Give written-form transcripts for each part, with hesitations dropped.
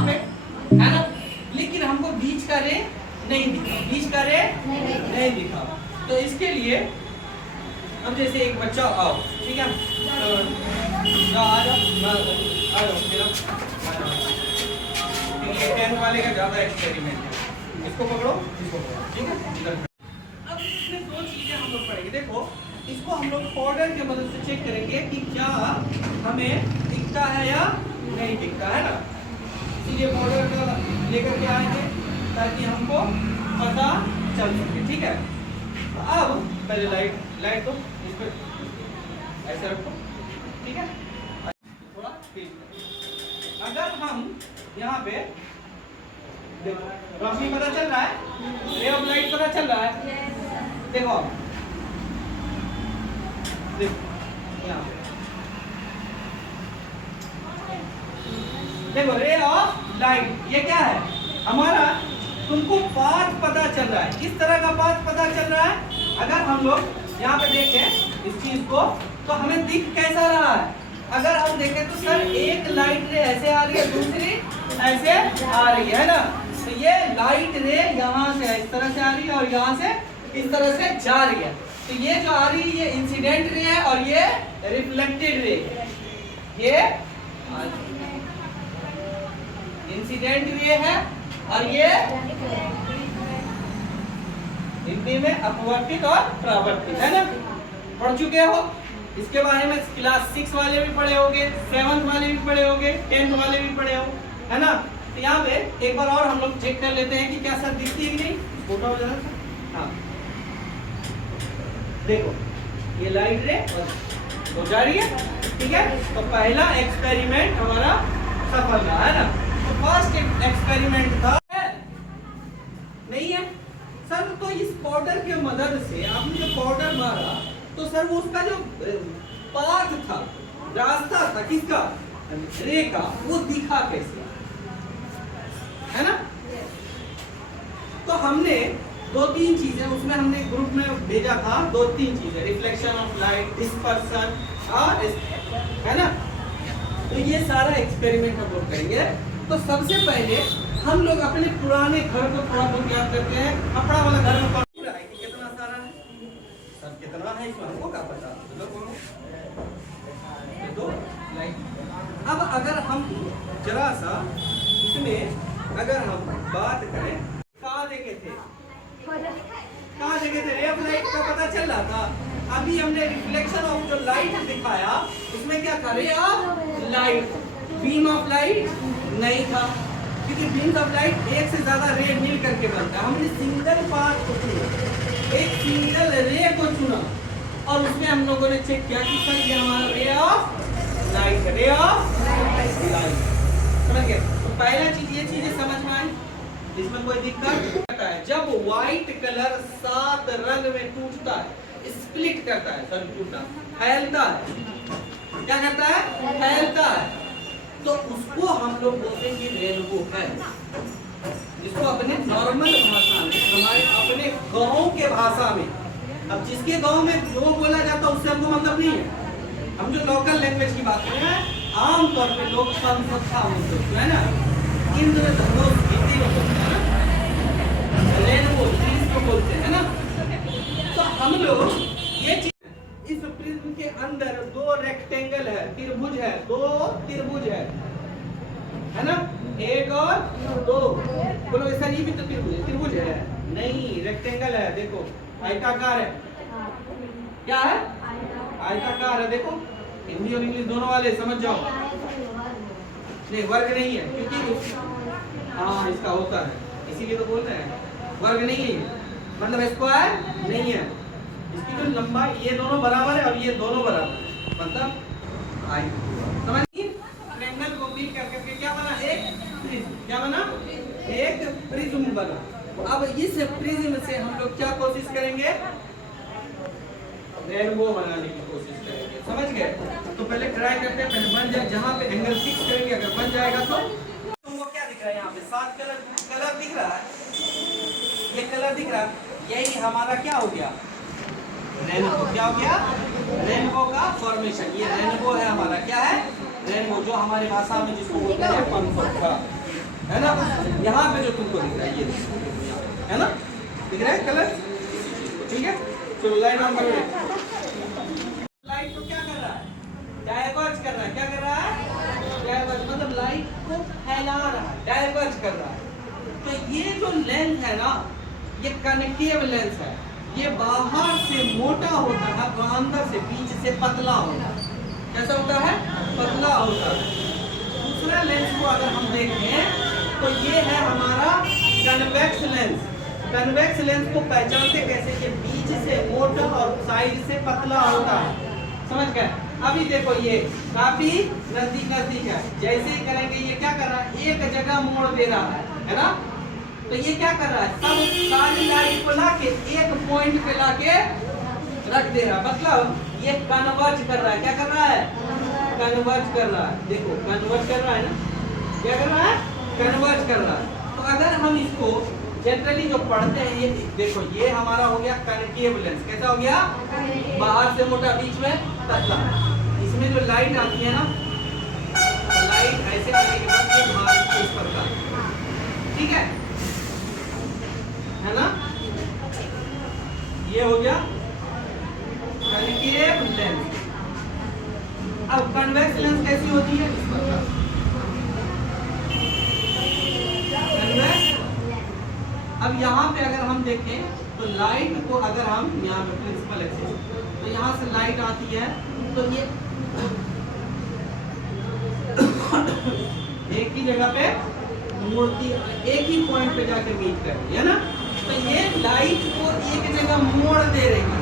यहाँ पे, है ना। लेकिन हमको बीच का रे नहीं दिखा, बीच का रे नहीं दिखा। तो इसके लिए अब जैसे एक बच्चा आओ, ठीक है, तो आ जाओ मेरा, ये 10 वाले का ज्यादा एक्सपेरिमेंट है। इसको पकड़ो, इसको पकड़ो, ठीक है। अब इसमें दो चीजें हम लोग पढ़ेंगे। देखो, इसको हम लोग पाउडर की मदद से चेक करेंगे कि क्या हमें दिखता है या नहीं दिखता है ना। इसीलिए पाउडर का लेकर के आएंगे ताकि हमको पता चल सके, ठीक है। अब पहले लाइट को इस पे ऐसे रखो, ठीक है। थोड़ा तेज। अगर हम यहाँ पे देखो, रोशनी पता चल रहा है, रे ऑफ लाइट पता चल रहा है। देखो यहाँ पे देखो, रे ऑफ लाइट, ये क्या है हमारा, तुमको पाथ पता चल रहा है। किस तरह का पाथ पता चल रहा है? अगर हम लोग यहाँ पे देखें इस चीज को, तो हमें दिख कैसा रहा है? अगर हम देखें तो सर एक लाइट रे ऐसे आ रही है, दूसरी ऐसे आ रही है ना। तो ये लाइट रे यहाँ से इस तरह से आ रही है और यहाँ से इस तरह से जा रही है। तो ये जो आ रही है ये इंसिडेंट रे है और ये रिफ्लेक्टेड रे। ये इंसिडेंट रे है और ये हिंदी में अपवर्तित और परावर्तित, है ना। पढ़ चुके हो इसके बारे में, क्लास 6 वाले भी पढ़े होंगे, 7th वाले भी पढ़े होंगे, 10th वाले भी पढ़े हो, है ना। तो यहाँ पे एक बार और हम लोग चेक कर लेते हैं कि क्या सर दिखती है कि नहीं। फोटो हो जाना सर, हाँ देखो ये लाइट रे हो जा रही है, ठीक है। तो पहला एक्सपेरिमेंट हमारा सफल रहा, है ना। तो फर्स्ट एक्सपेरिमेंट था नहीं है सर। तो इस पाउडर के मदद से आपने जो पाउडर मारा, तो सर वो उसका जो पाथ था, रास्ता था किसका, रे का, वो दिखा कैसे, है ना। तो हमने 2-3 चीजें उसमें हमने ग्रुप में भेजा था, 2-3 चीजें, रिफ्लेक्शन ऑफ लाइट, डिस्पर्सन और है ना। तो ये सारा एक्सपेरिमेंट हम लोग करेंगे। तो सबसे पहले हम लोग अपने पुराने घर को थोड़ा बहुत याद करते हैं। कपड़ा वाला घर में पूरा है, कितना सारा है सर, कितना है इसमें हमको क्या पता। तो अब अगर हम जरा सा इसमें अगर हम बात करें, कहाँ देखे थे, कहाँ देखे थे, रे ऑफ लाइट का पता चल रहा था। अभी हमने रिफ्लेक्शन ऑफ जो लाइट दिखाया, उसमें क्या था, ray of light, beam of light नहीं था, क्योंकि बीम ऑफ लाइट एक से ज्यादा रे मिल करके बनता है। हमने सिंगल पार्ट को चुना, एक सिंगल रे को चुना और उसमें हम लोगों ने चेक किया कि सर ये हमारा रे ऑफ लाइट है, रे ऑफ लाइट, समझ गए। तो पहला चीज ये चीजें समझ में आई, इसमें कोई दिक्कत है। जब व्हाइट कलर 7 रंग में टूटता है, स्प्लिट करता है, सर टूटता, फैलता है, क्या करता है, फैलता है, तो उसको हम लोग बोलते हैं कि रेनबो है। जिसको अपने नॉर्मल भाषा में, हमारे अपने गांव के भाषा में, अब जिसके गांव में जो बोला जाता है उससे हमको मतलब नहीं है। हम जो लोकल लैंग्वेज की बात करें, आमतौर पे लोग संस्था है ना, इंद्रधनुष हिंदी में बोलते हैं ना, रेनबो इंग्लिश में बोलते हैं ना। तो हम लोग ये चीज, इस प्रिज्म के अंदर 2 रेक्टेंगल है, त्रिभुज है, 2 त्रिभुज है ना, 1 और 2। बोलो सर ये भी तो त्रिभुज है, नहीं रेक्टेंगल है, देखो आयताकार है, क्या है, आयताकार है। देखो हिंदी और इंग्लिश दोनों वाले समझ जाओ, नहीं वर्ग नहीं है, क्योंकि हाँ इसका होता है, इसीलिए तो बोल रहे हैं वर्ग नहीं है, मतलब स्क्वायर नहीं है। इसकी जो लंबाई, ये दोनों बराबर है और ये दोनों बराबर है, मतलब आई समझिए। ट्रायंगल को मिल करके क्या बना, एक प्रिज्म, क्या बना, एक प्रिज्म बना। अब इस प्रिज्म से हम लोग क्या कोशिश करेंगे, रेनबो बनाने की कोशिश करेंगे, समझ गए। तो पहले ट्राई करते हैं, पहले बन जाए, जहाँ पे एंगल फिक्स करेंगे, अगर बन जाएगा तो तुमको क्या दिख रहा है, यहाँ पे 7 कलर दिख रहा है, ये कलर दिख रहा है, यही हमारा क्या हो गया, रेनबो। क्या हो गया, रेनबो का फॉर्मेशन। ये रेनबो है हमारा, क्या है, रेनबो, जो हमारे भाषा में जिसको बोलते हैं पंखुड़ा, है ना, यहाँ पे जो तुमको दिख रहा है ये है ना, दिख रहा है कलर, ठीक है। चलो लाइट ऑन करो। लाइट को क्या कर रहा है, डाइवर्ज कर रहा है, क्या कर रहा है, डाइवर्ज, मतलब लाइट को फैला रहा है, डाइवर्ज कर रहा है। तो ये जो लेंस है ना, ये कनेक्टिव लेंस है, ये बाहर से मोटा होता है और अंदर से बीच से पतला होता है। कैसा होता है, पतला होता है। दूसरा लेंस को अगर हम देखें तो ये है हमारा कन्वेक्स लेंस। कन्वेक्स लेंस को पहचानते कैसे, ये बीच से मोटा और साइड से पतला होता है, समझ गए। अभी देखो ये काफी नजदीक नजदीक है, जैसे ही करेंगे ये क्या कर रहा है, एक जगह मोड़ दे रहा है ना। तो ये क्या कर रहा है, सब सारी लाइट को लाके एक पॉइंट पे लाके रख दे रहा है, मतलब ये कन्वर्ज कर रहा है। क्या कर रहा है, कन्वर्ज कर रहा है। देखो कन्वर्ज कर रहा है ना, क्या कर रहा है, कन्वर्ज कर रहा है। तो अगर हम इसको जनरली जो पढ़ते हैं, ये देखो ये हमारा हो गया कनकेव लेंस। कैसा हो गया, बाहर से मोटा बीच में पतला। इसमें जो लाइट आती है ना, लाइट ऐसे आने के बाद ये बाहर से इस पर का, ठीक है ना। ये हो गया कनकेव लेंस। अब कन्वेक्स लेंस कैसी होती है, इस पर का कन्वेक्स। अब यहाँ पे अगर हम देखें तो लाइट को अगर हम यहाँ पे प्रिंसिपल एक्सिस, तो यहाँ से लाइट आती है तो ये एक ही जगह पे मोड़ती, एक ही पॉइंट पे जाके मीट कर रही है ना। तो ये लाइट को एक जगह मोड़ दे रही है।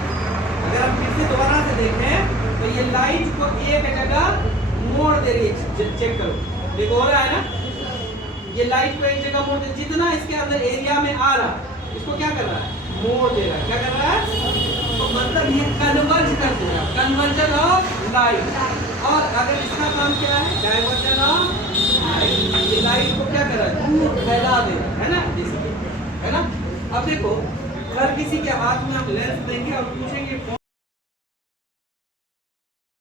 अगर हम फिर से दोबारा से देखें तो ये लाइट को एक जगह मोड़ दे रही है। चेक करो, देखो हो रहा है ना, ये लाइट को एक जगह मोड़ दे, जितना इसके अंदर एरिया में आ रहा है इसको क्या कर रहा है, मोड़ दे रहा है। क्या कर रहा है, तो मतलब ये कन्वर्ज कर दे रहा है, कन्वर्जन ऑफ लाइट। और अगर इसका काम क्या है, डाइवर्जन ऑफ लाइट। ये लाइट को क्या कर रहा है, दूर फैला दे रहा है ना, जैसे है ना। अब देखो हर किसी के हाथ में हम लेंस देंगे और पूछेंगे कौन